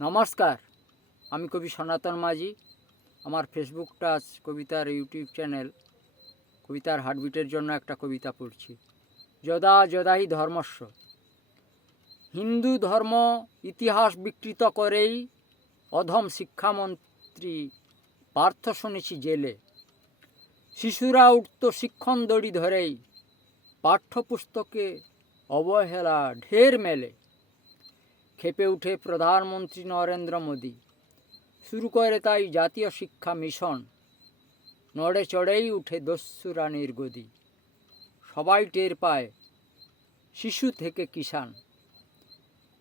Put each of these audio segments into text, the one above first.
নমস্কার, আমি কবি সনাতন মাঝি। আমার ফেসবুক টাচ কবিতার ইউটিউব চ্যানেল কবিতার হার্টবিটের জন্য একটা কবিতা পড়ছি। যদা যদাহি ধর্মস্য। হিন্দু ধর্ম ইতিহাস বিকৃত করেই অধম শিক্ষামন্ত্রী পার্থ শুনেছি জেলে। শিশুরা উঠত শিক্ষণ দড়ি ধরেই, পাঠ্যপুস্তকে অবহেলা ঢের মেলে। খেপে উঠে প্রধানমন্ত্রী নরেন্দ্র মোদী, শুরু করে তাই জাতীয় শিক্ষা মিশন। নড়ে চড়েই উঠে দস্যু রানীর গদি, সবাই টের পায় শিশু থেকে কিষাণ।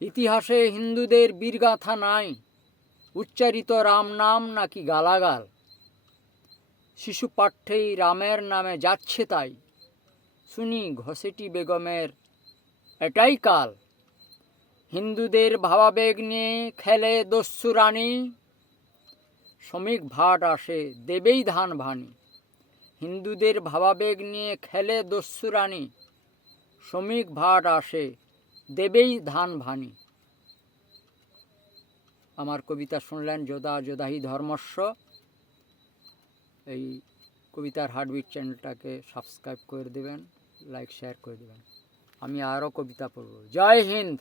ইতিহাসে হিন্দুদের বীরগাথা নাই, উচ্চারিত রাম নাম নাকি গালাগাল। শিশু পাঠ্যেই রামের নামে যাচ্ছে তাই, শুনি ঘসেটি বেগমের এটাই কাল। হিন্দুদের ভাবাবেগ নিয়ে খেলে দস্যু রানী, শ্রমিক ভাট আসে দেবেই ধান ভানি। হিন্দুদের ভাবাবেগ নিয়ে খেলে দস্যু রানী, শ্রমিক ভাট আসে দেবেই ধান ভানি। আমার কবিতা শুনলেন, যদা যদাহি ধর্মস্য। এই কবিতার হার্টবিট চ্যানেলটাকে সাবস্ক্রাইব করে দেবেন, লাইক শেয়ার করে দেবেন। আমি আরও কবিতা পড়ব। জয় হিন্দ।